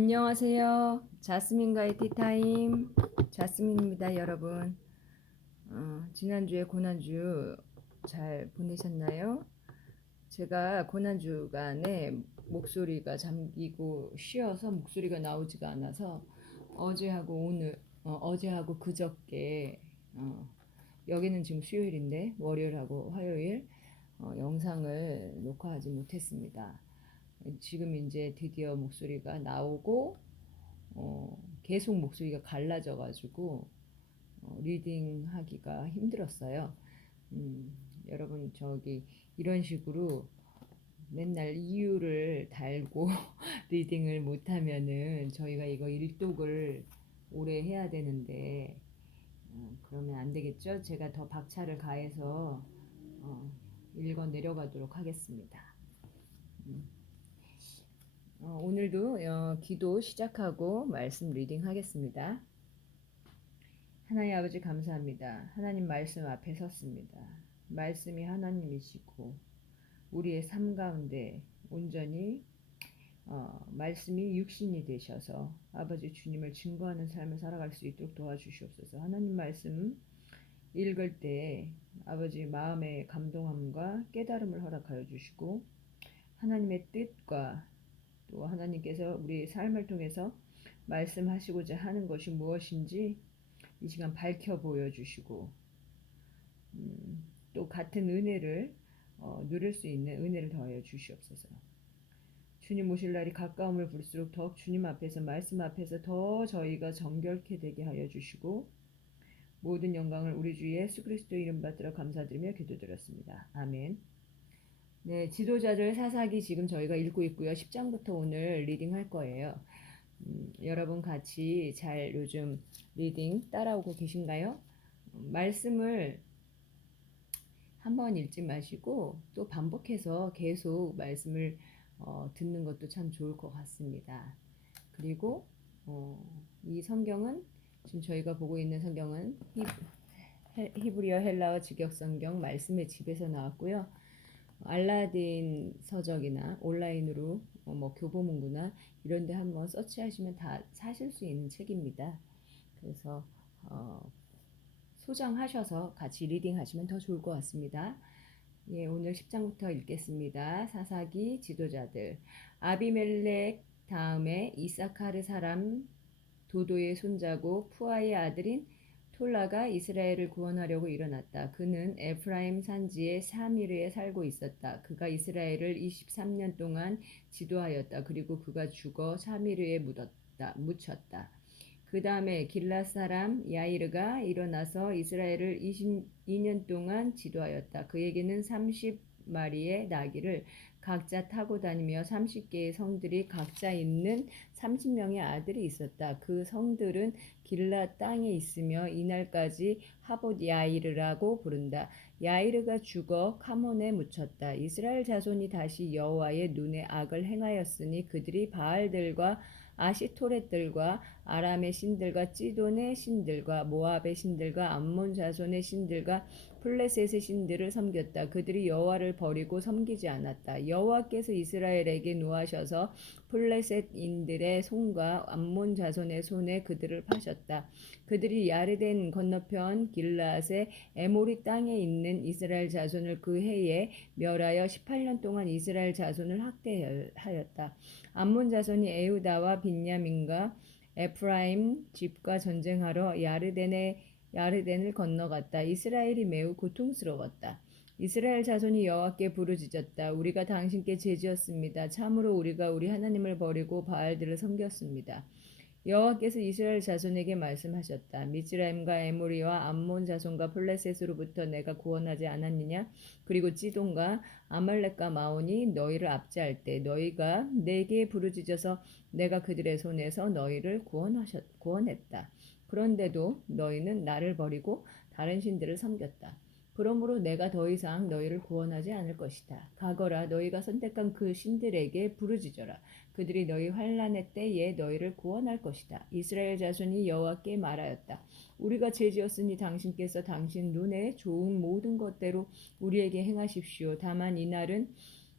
안녕하세요. 자스민과의 티타임 자스민입니다, 여러분. 지난주에 고난주 잘 보내셨나요? 제가 고난주간에 목소리가 잠기고 쉬어서 목소리가 나오지가 않아서 어제하고 그저께 여기는 지금 수요일인데 월요일하고 화요일 영상을 녹화하지 못했습니다. 지금 이제 드디어 목소리가 나오고 계속 목소리가 갈라져가지고 리딩하기가 힘들었어요. 음, 여러분 이런 식으로 맨날 이유를 달고 리딩을 못하면은 저희가 이거 일독을 오래 해야 되는데 그러면 안 되겠죠? 제가 더 박차를 가해서 읽어 내려가도록 하겠습니다. 오늘도 기도 시작하고 말씀 리딩 하겠습니다. 하나님 아버지 감사합니다. 하나님 말씀 앞에 섰습니다. 말씀이 하나님이시고 우리의 삶 가운데 온전히 말씀이 육신이 되셔서 아버지 주님을 증거하는 삶을 살아갈 수 있도록 도와주시옵소서. 하나님 말씀 읽을 때 아버지 마음의 감동함과 깨달음을 허락하여 주시고 하나님의 뜻과 또 하나님께서 우리 삶을 통해서 말씀하시고자 하는 것이 무엇인지 이 시간 밝혀 보여주시고 또 같은 은혜를 누릴 수 있는 은혜를 더하여 주시옵소서. 주님 오실 날이 가까움을 볼수록 더욱 주님 앞에서 말씀 앞에서 더 저희가 정결케 되게 하여 주시고 모든 영광을 우리 주 예수 그리스도 이름 받들어 감사드리며 기도드렸습니다. 아멘. 네, 지도자들 사사기 지금 저희가 읽고 있고요. 10장부터 오늘 리딩할 거예요. 여러분 같이 잘 요즘 리딩 따라오고 계신가요? 말씀을 한번 읽지 마시고 또 반복해서 계속 말씀을 듣는 것도 참 좋을 것 같습니다. 그리고 이 성경은 지금 저희가 보고 있는 성경은 히브리어 헬라어 직역 성경 말씀의 집에서 나왔고요. 알라딘 서적이나 온라인으로 뭐 교보문고나 이런 데 한번 서치하시면 다 사실 수 있는 책입니다. 그래서 소장하셔서 같이 리딩하시면 더 좋을 것 같습니다. 예, 오늘 10장부터 읽겠습니다. 사사기 지도자들. 아비멜렉 다음에 이사카르 사람 도도의 손자고 푸아의 아들인 톨라가 이스라엘을 구원하려고 일어났다. 그는 에프라임 산지의 사미르에 살고 있었다. 그가 이스라엘을 23년 동안 지도하였다. 그리고 그가 죽어 사미르에 묻혔다. 그 다음에 길랏 사람 야이르가 일어나서 이스라엘을 22년 동안 지도하였다. 그에게는 30마리의 나귀를 각자 타고 다니며 30개의 성들이 각자 있는 30명의 아들이 있었다. 그 성들은 길랏 땅에 있으며 이날까지 하봇 야이르라고 부른다. 야이르가 죽어 카몬에 묻혔다. 이스라엘 자손이 다시 여호와의 눈에 악을 행하였으니 그들이 바알들과 아시토렛들과 아람의 신들과 찌돈의 신들과 모압의 신들과 암몬 자손의 신들과 플레셋의 신들을 섬겼다. 그들이 여호와를 버리고 섬기지 않았다. 여호와께서 이스라엘에게 노하셔서 플레셋인들의 손과 암몬 자손의 손에 그들을 파셨다. 그들이 야르덴 건너편 길랏의 에모리 땅에 있는 이스라엘 자손을 그 해에 멸하여 18년 동안 이스라엘 자손을 학대하였다. 암몬 자손이 에후다와 빈야민과 에프라임 집과 전쟁하러 야르덴을 건너갔다. 이스라엘이 매우 고통스러웠다. 이스라엘 자손이 여호와께 부르짖었다. 우리가 당신께 죄지었습니다. 참으로 우리가 우리 하나님을 버리고 바알들을 섬겼습니다. 여호와께서 이스라엘 자손에게 말씀하셨다. 미즈라임과 에모리와 암몬 자손과 플레셋으로부터 내가 구원하지 않았느냐? 그리고 찌돈과 아말렉과 마온이 너희를 압제할 때 너희가 내게 부르짖어서 내가 그들의 손에서 너희를 구원했다. 그런데도 너희는 나를 버리고 다른 신들을 섬겼다. 그러므로 내가 더 이상 너희를 구원하지 않을 것이다. 가거라 너희가 선택한 그 신들에게 부르짖어라. 그들이 너희 환난의 때에 너희를 구원할 것이다. 이스라엘 자손이 여호와께 말하였다. 우리가 죄지었으니 당신께서 당신 눈에 좋은 모든 것대로 우리에게 행하십시오. 다만 이날은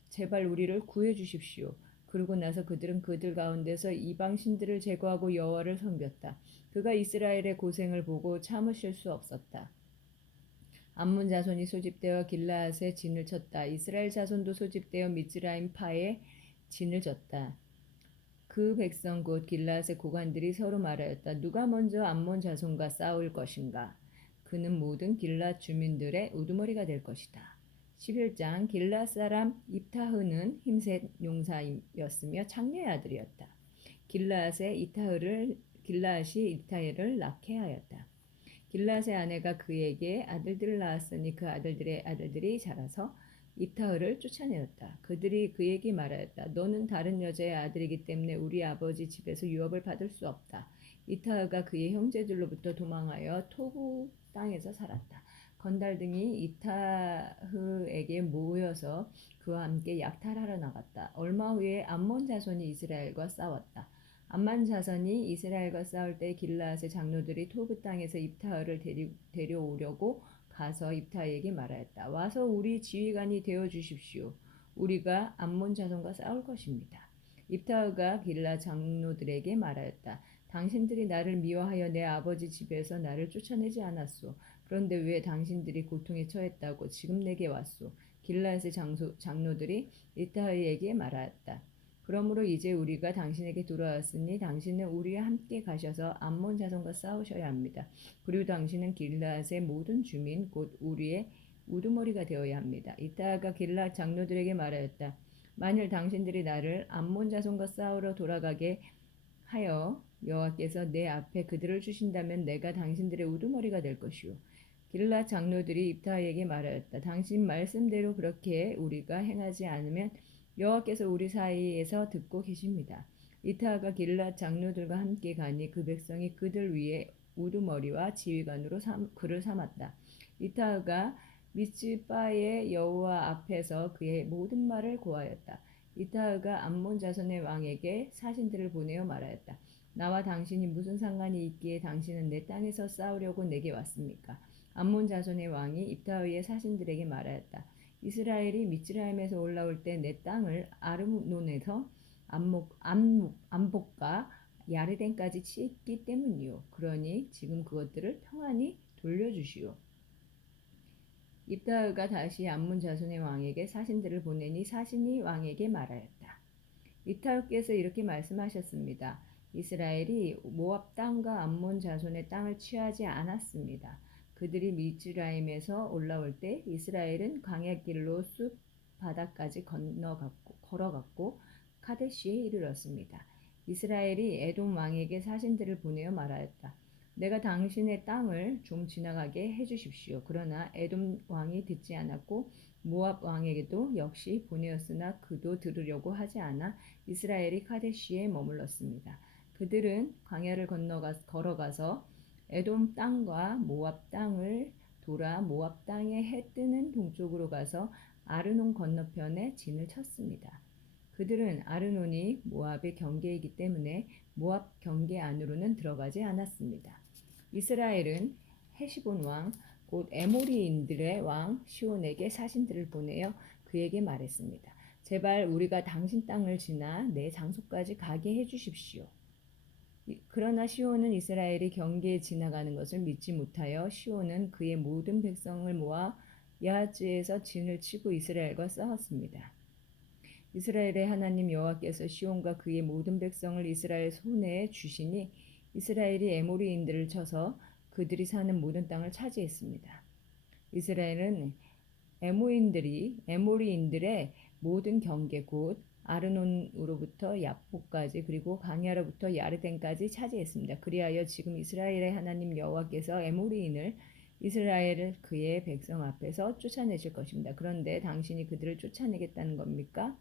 제발 우리를 구해 주십시오. 그러고 나서 그들은 그들 가운데서 이방 신들을 제거하고 여호와를 섬겼다. 그가 이스라엘의 고생을 보고 참으실 수 없었다. 암몬 자손이 소집되어 길라앗에 진을 쳤다. 이스라엘 자손도 소집되어 미즈라임 파에 진을 쳤다. 그 백성 곧 길라앗의 고관들이 서로 말하였다. 누가 먼저 암몬 자손과 싸울 것인가? 그는 모든 길라앗 주민들의 우두머리가 될 것이다. 11장 길라앗 사람 입타흐는 힘센 용사였으며 창녀의 아들이었다. 길라앗이 입타흐를 낳게 하였다. 길라앗의 아내가 그에게 아들들을 낳았으니 그 아들들의 아들들이 자라서 입타흐를 쫓아내었다. 그들이 그에게 말하였다. 너는 다른 여자의 아들이기 때문에 우리 아버지 집에서 유업을 받을 수 없다. 입타흐가 그의 형제들로부터 도망하여 토부 땅에서 살았다. 건달등이 입타흐에게 모여서 그와 함께 약탈하러 나갔다. 얼마 후에 암몬 자손이 이스라엘과 싸웠다. 암몬 자손이 이스라엘과 싸울 때 길라앗의 장로들이 토브 땅에서 입타흐를 데려오려고 가서 입타흐에게 말하였다. 와서 우리 지휘관이 되어 주십시오. 우리가 암몬 자손과 싸울 것입니다. 입타흐가 길라 장로들에게 말하였다. 당신들이 나를 미워하여 내 아버지 집에서 나를 쫓아내지 않았소. 그런데 왜 당신들이 고통에 처했다고 지금 내게 왔소? 길라앗의 장로들이 입타흐에게 말하였다. 그러므로 이제 우리가 당신에게 돌아왔으니 당신은 우리와 함께 가셔서 암몬 자손과 싸우셔야 합니다. 그리고 당신은 길라앗의 모든 주민 곧 우리의 우두머리가 되어야 합니다. 이따가 길라앗 장로들에게 말하였다. 만일 당신들이 나를 암몬 자손과 싸우러 돌아가게 하여 여호와께서 내 앞에 그들을 주신다면 내가 당신들의 우두머리가 될 것이요. 길라 장로들이 입타하에게 말하였다. 당신 말씀대로 그렇게 우리가 행하지 않으면 여호와께서 우리 사이에서 듣고 계십니다. 입타하가 길라 장로들과 함께 가니 그 백성이 그들 위에 우두머리와 지휘관으로 그를 삼았다. 입타하가 미츠바의 여호와 앞에서 그의 모든 말을 고하였다. 입타하가 암몬 자손의 왕에게 사신들을 보내어 말하였다. 나와 당신이 무슨 상관이 있기에 당신은 내 땅에서 싸우려고 내게 왔습니까? 암몬 자손의 왕이 입타흐의 사신들에게 말하였다. 이스라엘이 미츠라임에서 올라올 때 내 땅을 아르논에서 암복과 야르덴까지 치기 때문이요. 그러니 지금 그것들을 평안히 돌려주시오. 입다흐가 다시 암몬 자손의 왕에게 사신들을 보내니 사신이 왕에게 말하였다. 입다흐께서 이렇게 말씀하셨습니다. 이스라엘이 모압 땅과 암몬 자손의 땅을 취하지 않았습니다. 그들이 미즈라임에서 올라올 때 이스라엘은 광야길로 숲 바다까지 걸어갔고 카데시에 이르렀습니다. 이스라엘이 에돔 왕에게 사신들을 보내어 말하였다. 내가 당신의 땅을 좀 지나가게 해주십시오. 그러나 에돔 왕이 듣지 않았고 모압 왕에게도 역시 보내었으나 그도 들으려고 하지 않아 이스라엘이 카데시에 머물렀습니다. 그들은 광야를 걸어가서 에돔 땅과 모압 땅을 돌아 모압 땅에 해 뜨는 동쪽으로 가서 아르논 건너편에 진을 쳤습니다. 그들은 아르논이 모압의 경계이기 때문에 모압 경계 안으로는 들어가지 않았습니다. 이스라엘은 헤시본 왕, 곧 에모리인들의 왕 시온에게 사신들을 보내어 그에게 말했습니다. 제발 우리가 당신 땅을 지나 내 장소까지 가게 해주십시오. 그러나 시온은 이스라엘이 경계에 지나가는 것을 믿지 못하여 시온은 그의 모든 백성을 모아 야하즈에서 진을 치고 이스라엘과 싸웠습니다. 이스라엘의 하나님 여호와께서 시온과 그의 모든 백성을 이스라엘 손에 주시니 이스라엘이 에모리인들을 쳐서 그들이 사는 모든 땅을 차지했습니다. 이스라엘은 에모리인들의 모든 경계 곧 아르논으로부터 야포까지 그리고 광야로부터 야르덴까지 차지했습니다. 그리하여 지금 이스라엘의 하나님 여호와께서 에모리인을 이스라엘을 그의 백성 앞에서 쫓아내실 것입니다. 그런데 당신이 그들을 쫓아내겠다는 겁니까?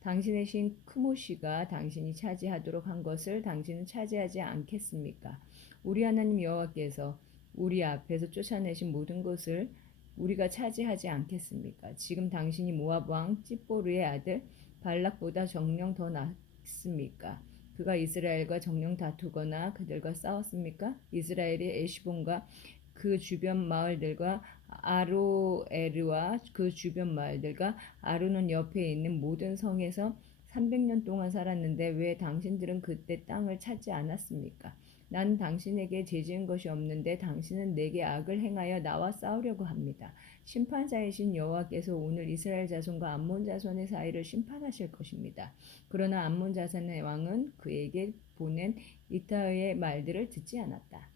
당신의 신 크모시가 당신이 차지하도록 한 것을 당신은 차지하지 않겠습니까? 우리 하나님 여호와께서 우리 앞에서 쫓아내신 모든 것을 우리가 차지하지 않겠습니까? 지금 당신이 모압 왕 찌보르의 아들 발락보다 정령 더 낫습니까? 그가 이스라엘과 정령 다투거나 그들과 싸웠습니까? 이스라엘이 에시본과 그 주변 마을들과 아로에르와 그 주변 마을들과 아르논 옆에 있는 모든 성에서 300년 동안 살았는데 왜 당신들은 그때 땅을 찾지 않았습니까? 난 당신에게 죄지은 것이 없는데 당신은 내게 악을 행하여 나와 싸우려고 합니다. 심판자이신 여호와께서 오늘 이스라엘 자손과 암몬 자손의 사이를 심판하실 것입니다. 그러나 암몬 자손의 왕은 그에게 보낸 이타의 말들을 듣지 않았다.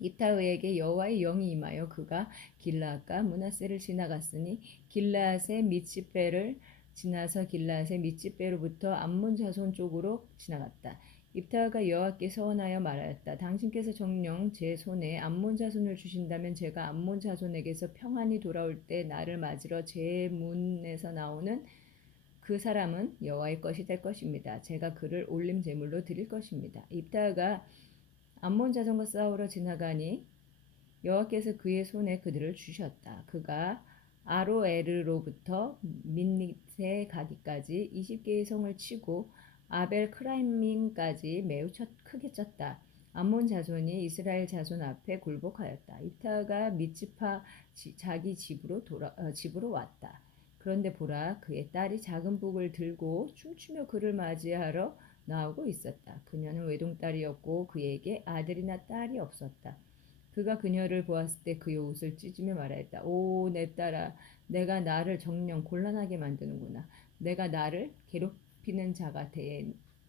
이타의에게 여호와의 영이 임하여 그가 길라앗과 므낫세를 지나갔으니 길라앗의 미츠페를 지나서 길라앗의 미츠페로부터 암몬 자손 쪽으로 지나갔다. 입타가 여호와께 서원하여 말하였다. 당신께서 정녕 제 손에 암몬 자손을 주신다면 제가 암몬 자손에게서 평안히 돌아올 때 나를 맞으러 제 문에서 나오는 그 사람은 여호와의 것이 될 것입니다. 제가 그를 올림 제물로 드릴 것입니다. 입타가 암몬 자손과 싸우러 지나가니 여호와께서 그의 손에 그들을 주셨다. 그가 아로에르로부터 민릿에 가기까지 20개의 성을 치고 아벨 크라임민까지 매우 크게 쳤다. 암몬 자손이 이스라엘 자손 앞에 굴복하였다. 입타가 미츠파 자기 집으로 왔다. 그런데 보라, 그의 딸이 작은 북을 들고 춤추며 그를 맞이하러 나오고 있었다. 그녀는 외동딸이었고 그에게 아들이나 딸이 없었다. 그가 그녀를 보았을 때 그의 옷을 찢으며 말하였다. 오, 내 딸아, 내가 나를 정녕 곤란하게 만드는구나. 내가 나를 괴롭히는 자가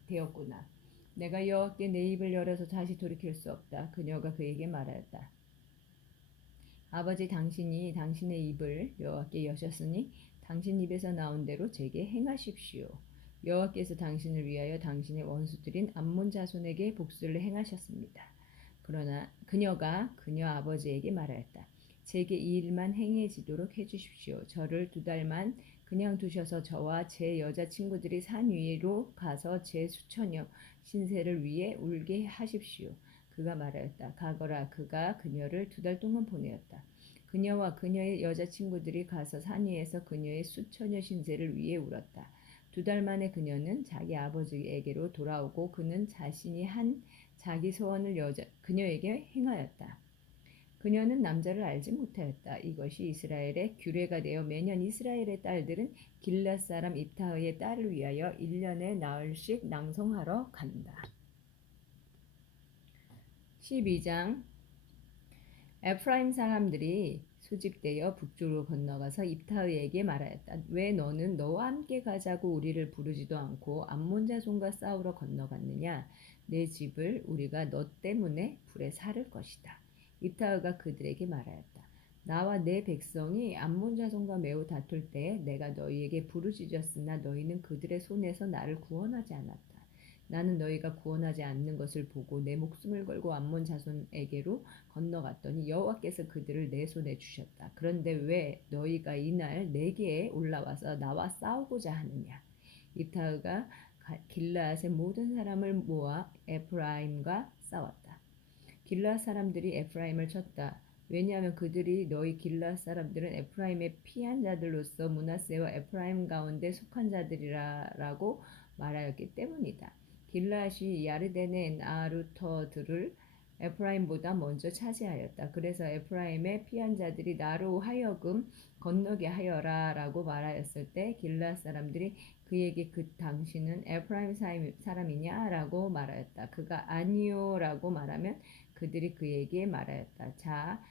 되었구나. 내가 여호와께 내 입을 열어서 다시 돌이킬 수 없다. 그녀가 그에게 말하였다. 아버지, 당신이 당신의 입을 여호와께 여셨으니 당신 입에서 나온 대로 제게 행하십시오. 여호와께서 당신을 위하여 당신의 원수들인 암몬 자손에게 복수를 행하셨습니다. 그러나 그녀가 그녀 아버지에게 말하였다. 제게 이 일만 행해지도록 해주십시오. 저를 2달만 그냥 두셔서 저와 제 여자친구들이 산 위로 가서 제 수천여 신세를 위해 울게 하십시오. 그가 말하였다. 가거라. 그가 그녀를 2달 동안 보내었다. 그녀와 그녀의 여자친구들이 가서 산 위에서 그녀의 수천여 신세를 위해 울었다. 2달 만에 그녀는 자기 아버지에게로 돌아오고 그는 자신이 한 자기 소원을 그녀에게 행하였다. 그녀는 남자를 알지 못하였다. 이것이 이스라엘의 규례가 되어 매년 이스라엘의 딸들은 길앗 사람 입타의 딸을 위하여 1년에 나흘씩 낭송하러 간다. 12장 에프라임 사람들이 소집되어 북쪽으로 건너가서 입타의에게 말하였다. 왜 너는 너와 함께 가자고 우리를 부르지도 않고 암몬 자손과 싸우러 건너갔느냐? 내 집을 우리가 너 때문에 불에 사를 것이다. 입타의가 그들에게 말하였다. 나와 내 백성이 암몬 자손과 매우 다툴 때에 내가 너희에게 부르짖었으나 너희는 그들의 손에서 나를 구원하지 않았다. 나는 너희가 구원하지 않는 것을 보고 내 목숨을 걸고 암몬 자손에게로 건너갔더니 여호와께서 그들을 내 손에 주셨다. 그런데 왜 너희가 이날 내게 올라와서 나와 싸우고자 하느냐? 입타의가 길라앗의 모든 사람을 모아 에프라임과 싸웠다. 길라앗 사람들이 에프라임을 쳤다. 왜냐하면 그들이 너희 길라앗 사람들은 에프라임의 피한 자들로서 므낫세와 에프라임 가운데 속한 자들이라고 말하였기 때문이다. 길라앗이 야르덴의 나루터들을 에프라임보다 먼저 차지하였다. 그래서 에프라임의 피한 자들이 나로 하여금 건너게 하여라 라고 말하였을 때 길라앗 사람들이 그에게 당신은 에프라임 사람이냐? 라고 말하였다. 그가 아니요 라고 말하면 그들이 그에게 말하였다. 자,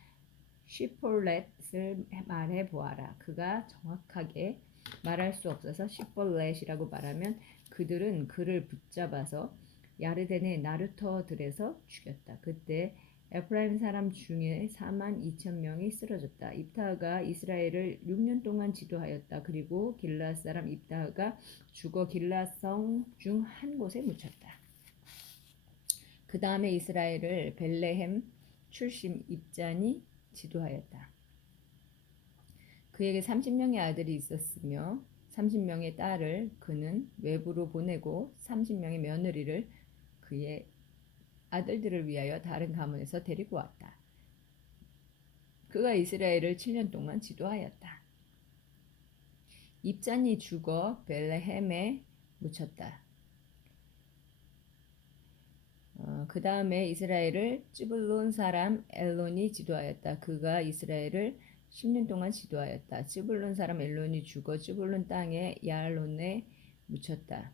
시폴렛을 말해 보아라. 그가 정확하게 말할 수 없어서 시폴렛이라고 말하면 그들은 그를 붙잡아서 야르덴의 나루터들에서 죽였다. 그때 에프라임 사람 중에 42,000명이 쓰러졌다. 입타가 이스라엘을 6년 동안 지도하였다. 그리고 길앗 사람 입타가 죽어 길앗성 중 한 곳에 묻혔다. 그 다음에 이스라엘을 벨레헴 출신 입잔이 지도하였다. 그에게 30명의 아들이 있었으며 30명의 딸을 그는 외부로 보내고 30명의 며느리를 그의 아들들을 위하여 다른 가문에서 데리고 왔다. 그가 이스라엘을 7년 동안 지도하였다. 입잔이 죽어 벨레헴에 묻혔다. 그 다음에 이스라엘을 쯔블론 사람 엘론이 지도하였다. 그가 이스라엘을 10년 동안 지도하였다. 쯔블론 사람 엘론이 죽어 쯔블론 땅의 야알론에 묻혔다.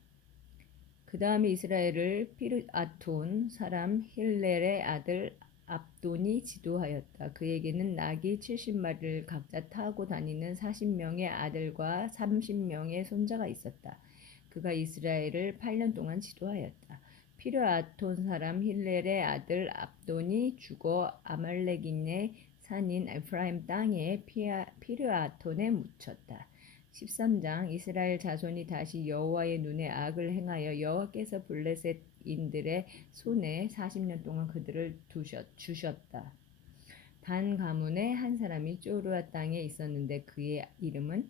그 다음에 이스라엘을 피르아톤 사람 힐렐의 아들 압돈이 지도하였다. 그에게는 낙이 70마리를 각자 타고 다니는 40명의 아들과 30명의 손자가 있었다. 그가 이스라엘을 8년 동안 지도하였다. 피르아톤 사람 힐렐의 아들 압돈이 죽어 아말렉인의 산인 에프라임 땅에 피르아톤에 묻혔다. 13장 이스라엘 자손이 다시 여호와의 눈에 악을 행하여 여호와께서 블레셋인들의 손에 40년 동안 그들을 주셨다. 단 가문의 한 사람이 쪼르아 땅에 있었는데 그의 이름은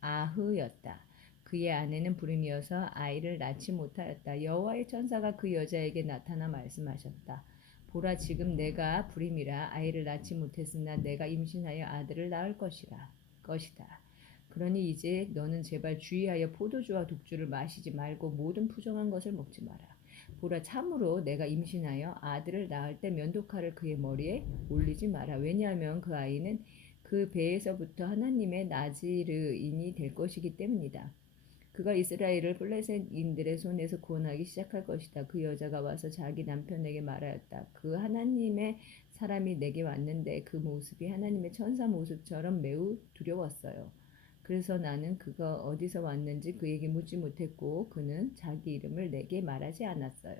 마노아흐였다. 그의 아내는 불임이어서 아이를 낳지 못하였다. 여호와의 천사가 그 여자에게 나타나 말씀하셨다. 보라, 지금 내가 불임이라 아이를 낳지 못했으나 내가 임신하여 아들을 낳을 것이다. 그러니 이제 너는 제발 주의하여 포도주와 독주를 마시지 말고 모든 부정한 것을 먹지 마라. 보라, 참으로 내가 임신하여 아들을 낳을 때 면도칼을 그의 머리에 올리지 마라. 왜냐하면 그 아이는 그 배에서부터 하나님의 나지르인이 될 것이기 때문이다. 그가 이스라엘을 블레셋인들의 손에서 구원하기 시작할 것이다. 그 여자가 와서 자기 남편에게 말하였다. 그 하나님의 사람이 내게 왔는데 그 모습이 하나님의 천사 모습처럼 매우 두려웠어요. 그래서 나는 그가 어디서 왔는지 그에게 묻지 못했고 그는 자기 이름을 내게 말하지 않았어요.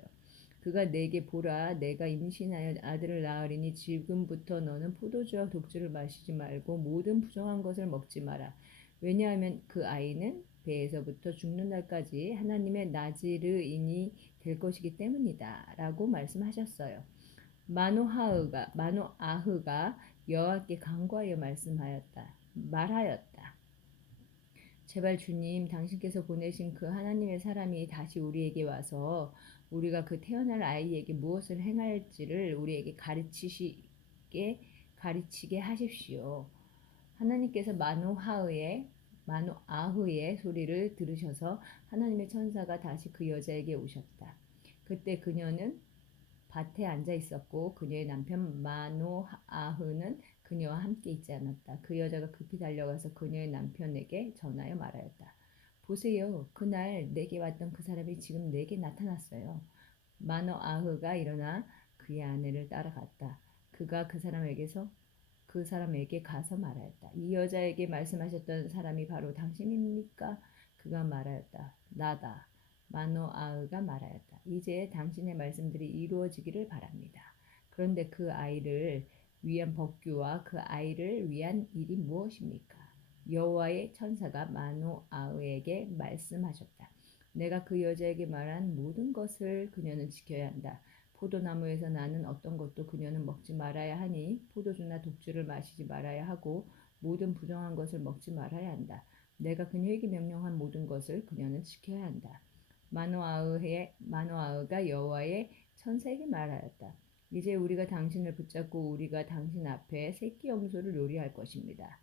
그가 내게 보라, 내가 임신하여 아들을 낳으리니 지금부터 너는 포도주와 독주를 마시지 말고 모든 부정한 것을 먹지 마라. 왜냐하면 그 아이는 배에서부터 죽는 날까지 하나님의 나지르인이 될 것이기 때문이다. 라고 말씀하셨어요. 마노아흐가 여호와께 간구하여 말하였다. 제발 주님, 당신께서 보내신 그 하나님의 사람이 다시 우리에게 와서 우리가 그 태어날 아이에게 무엇을 행할지를 우리에게 가르치게 하십시오. 하나님께서 마노아흐의 소리를 들으셔서 하나님의 천사가 다시 그 여자에게 오셨다. 그때 그녀는 밭에 앉아 있었고 그녀의 남편 마노아흐는 그녀와 함께 있지 않았다. 그 여자가 급히 달려가서 그녀의 남편에게 전하여 말하였다. 보세요. 그날 내게 왔던 그 사람이 지금 내게 나타났어요. 마노아흐가 일어나 그의 아내를 따라갔다. 그가 그 사람에게 가서 말하였다. 이 여자에게 말씀하셨던 사람이 바로 당신입니까? 그가 말하였다. 나다. 마노아흐가 말하였다. 이제 당신의 말씀들이 이루어지기를 바랍니다. 그런데 그 아이를 위한 법규와 그 아이를 위한 일이 무엇입니까? 여호와의 천사가 마노아흐에게 말씀하셨다. 내가 그 여자에게 말한 모든 것을 그녀는 지켜야 한다. 포도나무에서 나는 어떤 것도 그녀는 먹지 말아야 하니 포도주나 독주를 마시지 말아야 하고 모든 부정한 것을 먹지 말아야 한다. 내가 그녀에게 명령한 모든 것을 그녀는 지켜야 한다. 마노아흐가 여호와의 천사에게 말하였다. 이제 우리가 당신을 붙잡고 우리가 당신 앞에 새끼 염소를 요리할 것입니다.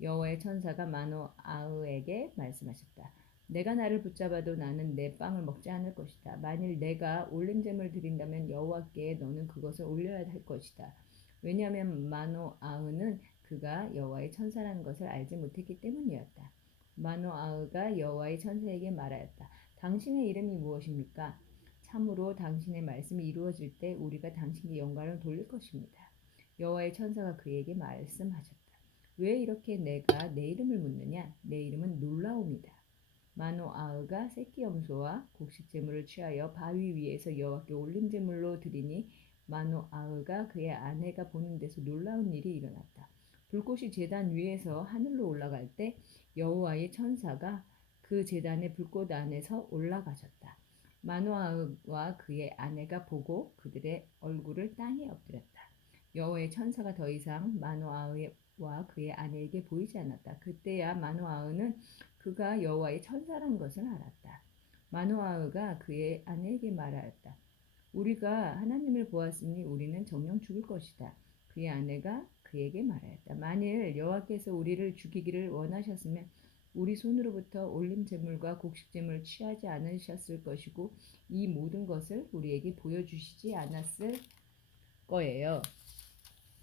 여호와의 천사가 마노아흐에게 말씀하셨다. 내가 나를 붙잡아도 나는 내 빵을 먹지 않을 것이다. 만일 내가 올림잼을 드린다면 여호와께 너는 그것을 올려야 할 것이다. 왜냐하면 마노아흐는 그가 여호와의 천사라는 것을 알지 못했기 때문이었다. 마노아흐가 여호와의 천사에게 말하였다. 당신의 이름이 무엇입니까? 참으로 당신의 말씀이 이루어질 때 우리가 당신께 영광을 돌릴 것입니다. 여호와의 천사가 그에게 말씀하셨다. 왜 이렇게 내가 내 이름을 묻느냐? 내 이름은 놀라움이다. 마노아흐가 새끼 염소와 곡식 제물을 취하여 바위 위에서 여호와께 올림 제물로 드리니 마노아흐가 그의 아내가 보는 데서 놀라운 일이 일어났다. 불꽃이 제단 위에서 하늘로 올라갈 때 여호와의 천사가 그 제단의 불꽃 안에서 올라가셨다. 마노아흐와 그의 아내가 보고 그들의 얼굴을 땅에 엎드렸다. 여호와의 천사가 더 이상 마노아흐와 그의 아내에게 보이지 않았다. 그때야 마노아흐는 그가 여호와의 천사라는 것을 알았다. 마노아흐가 그의 아내에게 말하였다. 우리가 하나님을 보았으니 우리는 정녕 죽을 것이다. 그의 아내가 그에게 말하였다. 만일 여호와께서 우리를 죽이기를 원하셨으면 우리 손으로부터 올림 제물과 곡식 제물을 취하지 않으셨을 것이고 이 모든 것을 우리에게 보여주시지 않았을 거예요.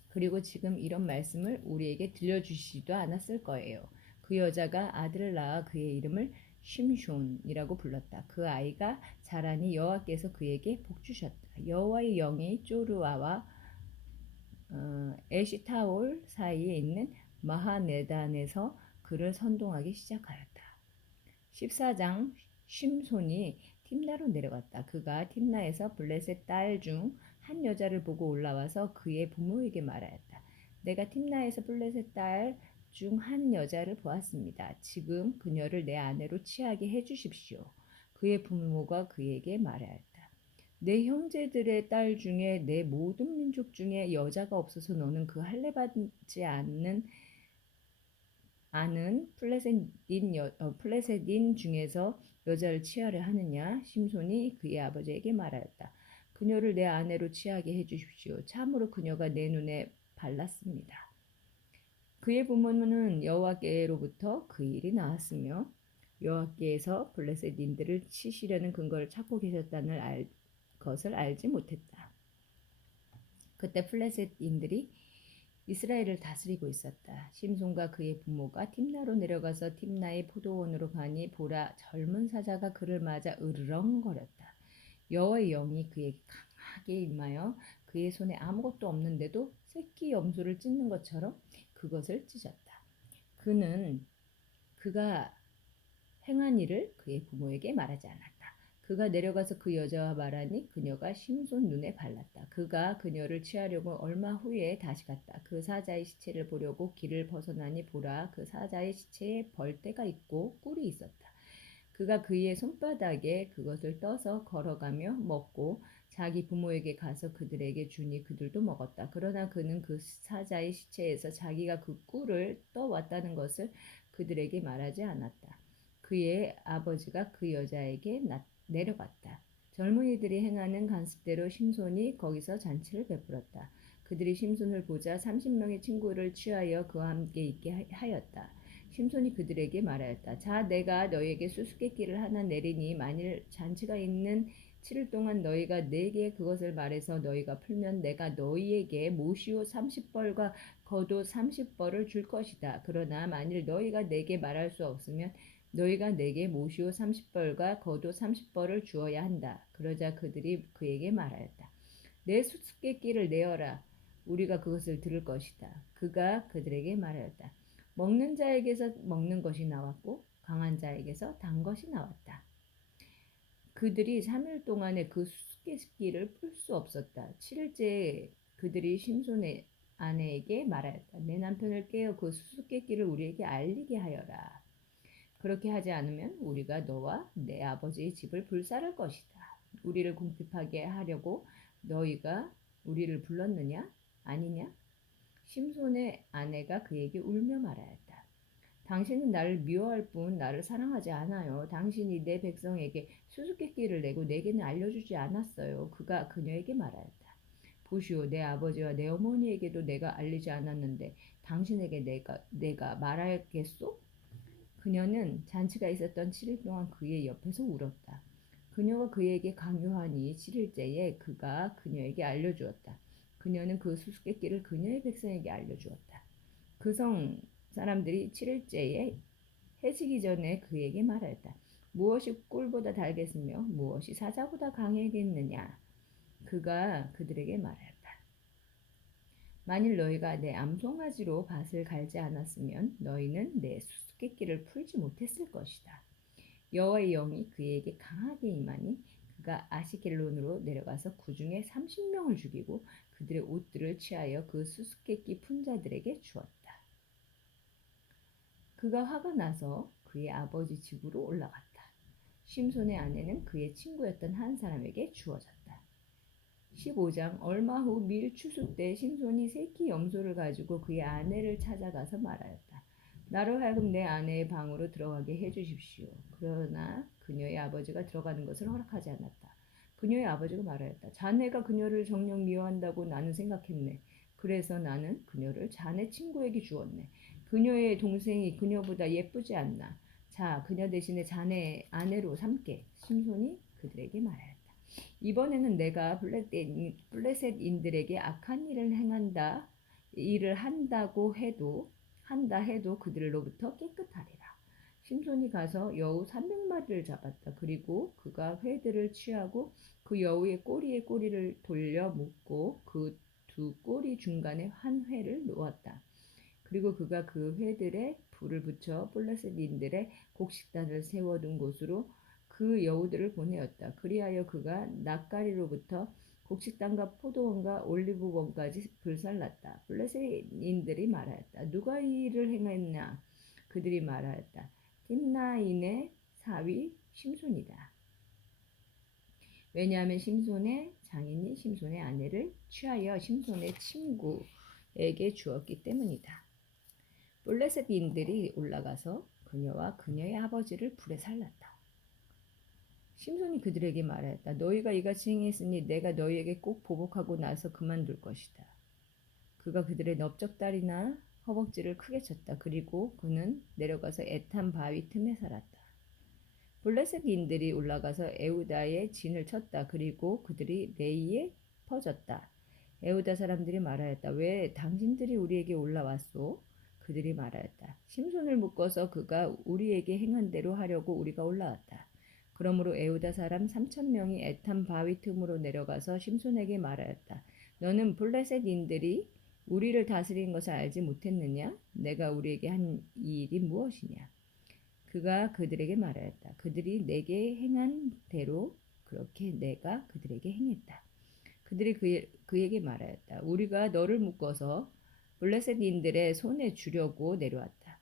그리고 지금 이런 말씀을 우리에게 들려주시지도 않았을 거예요. 그 여자가 아들을 낳아 그의 이름을 심숀이라고 불렀다. 그 아이가 자라니 여호와께서 그에게 복 주셨다. 여호와의 영이 쪼르아와 에시타올 사이에 있는 마하네단에서 그를 선동하기 시작하였다. 14장 심손이 tim나로 내려갔다. 그가 tim나에서 블레셋 딸 중 한 여자를 보고 올라와서 그의 부모에게 말하였다. 내가 tim나에서 블레셋 딸 중 한 여자를 보았습니다. 지금 그녀를 내 아내로 취하게 해주십시오. 그의 부모가 그에게 말하였다. 내 형제들의 딸 중에 내 모든 민족 중에 여자가 없어서 너는 그 할례 받지 않은 플레셋인 중에서 여자를 취하려 하느냐? 심손이 그의 아버지에게 말하였다. 그녀를 내 아내로 취하게 해주십시오. 참으로 그녀가 내 눈에 발랐습니다. 그의 부모는 여호와께로부터 그 일이 나왔으며 여호와께서 블레셋인들을 치시려는 근거를 찾고 계셨다는 것을 알지 못했다. 그때 블레셋인들이 이스라엘을 다스리고 있었다. 심손과 그의 부모가 tim나로 내려가서 tim나의 포도원으로 가니 보라 젊은 사자가 그를 맞아 으르렁거렸다. 여호와의 영이 그에게 강하게 임하여 그의 손에 아무것도 없는데도 새끼 염소를 찢는 것처럼 그것을 찢었다. 그는 그가 행한 일을 그의 부모에게 말하지 않았다. 그가 내려가서 그 여자와 말하니 그녀가 심손 눈에 발랐다. 그가 그녀를 취하려고 얼마 후에 다시 갔다. 그 사자의 시체를 보려고 길을 벗어나니 보라 그 사자의 시체에 벌떼가 있고 꿀이 있었다. 그가 그의 손바닥에 그것을 떠서 걸어가며 먹고 자기 부모에게 가서 그들에게 주니 그들도 먹었다. 그러나 그는 그 사자의 시체에서 자기가 그 꿀을 떠왔다는 것을 그들에게 말하지 않았다. 그의 아버지가 그 여자에게 내려갔다. 젊은이들이 행하는 관습대로 심손이 거기서 잔치를 베풀었다. 그들이 심손을 보자 30명의 친구를 취하여 그와 함께 있게 하였다. 심손이 그들에게 말하였다. 자, 내가 너희에게 수수께끼를 하나 내리니 만일 잔치가 있는 7일 동안 너희가 내게 그것을 말해서 너희가 풀면 내가 너희에게 모시오 30벌과 겉옷 30벌을 줄 것이다. 그러나 만일 너희가 내게 말할 수 없으면 너희가 내게 모시오 30벌과 겉옷 30벌을 주어야 한다. 그러자 그들이 그에게 말하였다. 내 수수께끼를 내어라. 우리가 그것을 들을 것이다. 그가 그들에게 말하였다. 먹는 자에게서 먹는 것이 나왔고 강한 자에게서 단 것이 나왔다. 그들이 3일 동안에 그 수수께끼를 풀 수 없었다. 7일째에 그들이 심손의 아내에게 말하였다. 내 남편을 깨어 그 수수께끼를 우리에게 알리게 하여라. 그렇게 하지 않으면 우리가 너와 내 아버지의 집을 불살을 것이다. 우리를 궁핍하게 하려고 너희가 우리를 불렀느냐? 아니냐? 심손의 아내가 그에게 울며 말하였다. 당신은 나를 미워할 뿐 나를 사랑하지 않아요. 당신이 내 백성에게 수수께끼를 내고 내게는 알려주지 않았어요. 그가 그녀에게 말하였다. 보시오, 내 아버지와 내 어머니에게도 내가 알리지 않았는데 당신에게 내가 말하겠소? 그녀는 잔치가 있었던 7일 동안 그의 옆에서 울었다. 그녀가 그에게 강요하니 7일째에 그가 그녀에게 알려주었다. 그녀는 그 수수께끼를 그녀의 백성에게 알려주었다. 그 성 사람들이 7일째에 해지기 전에 그에게 말하였다. 무엇이 꿀보다 달겠으며 무엇이 사자보다 강하겠느냐? 그가 그들에게 말하였다. 만일 너희가 내 암송아지로 밭을 갈지 않았으면 너희는 내 수수께끼를 풀지 못했을 것이다. 여호와의 영이 그에게 강하게 임하니 그가 아시켈론으로 내려가서 그 중에 30명을 죽이고 그들의 옷들을 취하여 그 수수께끼 푼 자들에게 주었다. 그가 화가 나서 그의 아버지 집으로 올라갔다. 심손의 아내는 그의 친구였던 한 사람에게 주어졌다. 15장 얼마 후 밀 추수 때 심손이 새끼 염소를 가지고 그의 아내를 찾아가서 말하였다. 나로 하여금 내 아내의 방으로 들어가게 해주십시오. 그러나 그녀의 아버지가 들어가는 것을 허락하지 않았다. 그녀의 아버지가 말하였다. 자네가 그녀를 정녕 미워한다고 나는 생각했네. 그래서 나는 그녀를 자네 친구에게 주었네. 그녀의 동생이 그녀보다 예쁘지 않나. 자, 그녀 대신에 자네 아내로 삼게. 심손이 그들에게 말하였다. 이번에는 내가 블레셋인들에게 악한 일을 한다 해도 그들로부터 깨끗하리라. 심손이 가서 여우 300마리를 잡았다. 그리고 그가 회들을 취하고 그 여우의 꼬리에 꼬리를 돌려 묶고 그 두 꼬리 중간에 한 회를 놓았다. 그리고 그가 그 회들에 불을 붙여 블레셋인들의 곡식단을 세워둔 곳으로 그 여우들을 보내었다. 그리하여 그가 낯가리로부터 곡식단과 포도원과 올리브원까지 불살랐다. 블레셋인들이 말하였다. 누가 이 일을 행했나? 그들이 말하였다. 딥나인의 사위 심손이다. 왜냐하면 심손의 장인이 심손의 아내를 취하여 심손의 친구에게 주었기 때문이다. 블레셋인들이 올라가서 그녀와 그녀의 아버지를 불에 살랐다. 심손이 그들에게 말하였다. 너희가 이같이 행했으니 내가 너희에게 꼭 보복하고 나서 그만둘 것이다. 그가 그들의 넓적다리나 허벅지를 크게 쳤다. 그리고 그는 내려가서 에탄 바위 틈에 살았다. 블레셋인들이 올라가서 에우다의 진을 쳤다. 그리고 그들이 레이에 퍼졌다. 에우다 사람들이 말하였다. 왜 당신들이 우리에게 올라왔소? 그들이 말하였다. 심손을 묶어서 그가 우리에게 행한 대로 하려고 우리가 올라왔다. 그러므로 에우다 사람 3,000명이 에탄 바위 틈으로 내려가서 심손에게 말하였다. 너는 블레셋인들이 우리를 다스리는 것을 알지 못했느냐? 내가 우리에게 한 이 일이 무엇이냐? 그가 그들에게 말하였다. 그들이 내게 행한 대로 그렇게 내가 그들에게 행했다. 그들이 그에게 말하였다. 우리가 너를 묶어서 블레셋인들의 손에 주려고 내려왔다.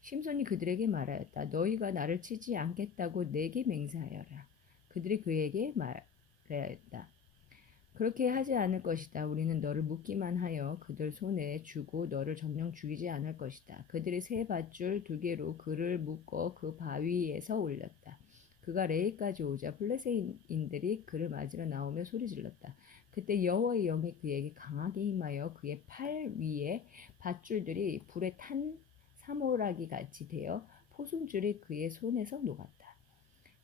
심손이 그들에게 말하였다. 너희가 나를 치지 않겠다고 내게 맹세하여라. 그들이 그에게 말하였다. 그렇게 하지 않을 것이다. 우리는 너를 묶기만 하여 그들 손에 주고 너를 정녕 죽이지 않을 것이다. 그들이 새 밧줄 2개로 그를 묶어 그 바위에서 올렸다. 그가 레이까지 오자 블레셋인들이 그를 맞으러 나오며 소리질렀다. 그때 여호와의 영이 그에게 강하게 임하여 그의 팔 위에 밧줄들이 불에 탄 사모라기 같이 되어 포승줄이 그의 손에서 녹았다.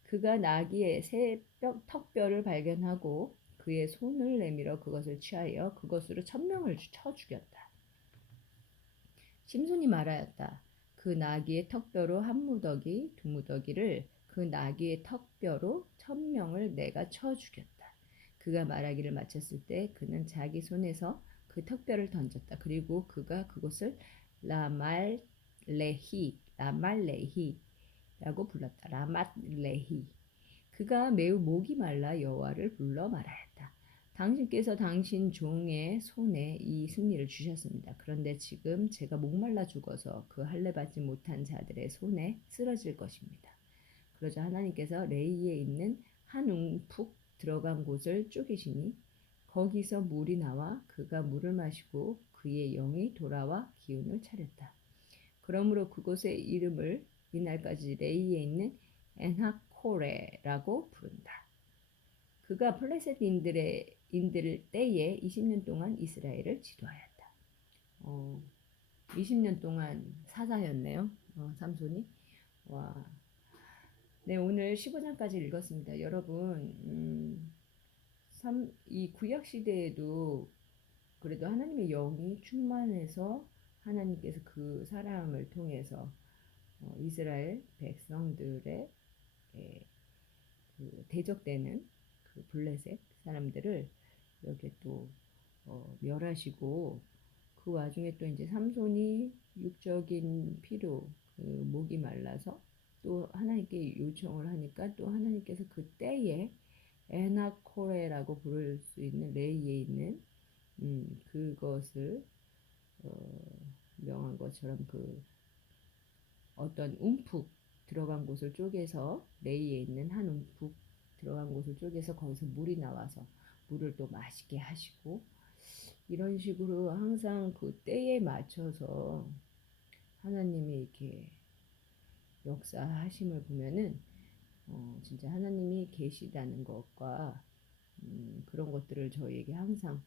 그가 나귀의 새 턱뼈를 발견하고 그의 손을 내밀어 그것을 취하여 그것으로 1,000명을 쳐 죽였다. 심손이 말하였다. 그 나귀의 턱뼈로 한 무더기, 두 무더기를 그 나귀의 턱뼈로 1,000명을 내가 쳐 죽였다. 그가 말하기를 마쳤을 때 그는 자기 손에서 그 턱뼈를 던졌다. 그리고 그가 그곳을 라말레히라고 불렀다. 라맛레히. 그가 매우 목이 말라 여호와를 불러 말하였다. 당신께서 당신 종의 손에 이 승리를 주셨습니다. 그런데 지금 제가 목말라 죽어서 그 할례 받지 못한 자들의 손에 쓰러질 것입니다. 그러자 하나님께서 레이에 있는 한 움푹 들어간 곳을 쪼개시니 거기서 물이 나와 그가 물을 마시고 그의 영이 돌아와 기운을 차렸다. 그러므로 그곳의 이름을 이날까지 레이에 있는 엔하코레라고 부른다. 그가 블레셋인들 때에 20년 동안 이스라엘을 지도하였다. 20년 동안 사사였네요. 삼손이. 와. 네, 오늘 15장까지 읽었습니다. 여러분, 이 구약 시대에도 그래도 하나님의 영이 충만해서 하나님께서 그 사람을 통해서 이스라엘 백성들의 그 대적되는 그 블레셋 사람들을 이렇게 또 멸하시고 그 와중에 또 이제 삼손이 육적인 피로 그 목이 말라서 또 하나님께 요청을 하니까 또 하나님께서 그 때에 에나코레라고 부를 수 있는 레이에 있는 그것을 명한 것처럼 그 어떤 움푹 들어간 곳을 쪼개서 레이에 있는 한 움푹 들어간 곳을 쪼개서 거기서 물이 나와서 물을 또 맛있게 하시고 이런 식으로 항상 그 때에 맞춰서 하나님이 이렇게 역사하심을 보면은 진짜 하나님이 계시다는 것과 그런 것들을 저희에게 항상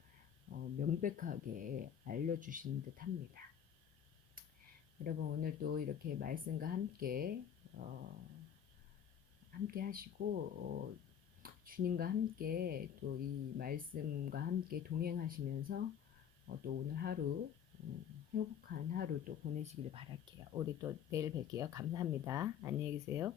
명백하게 알려주신 듯 합니다. 여러분 오늘도 이렇게 말씀과 함께 함께 하시고 주님과 함께 또 이 말씀과 함께 동행하시면서 또 오늘 하루 행복한 하루 또 보내시길 바랄게요. 우리 또 내일 뵐게요. 감사합니다. 안녕히 계세요.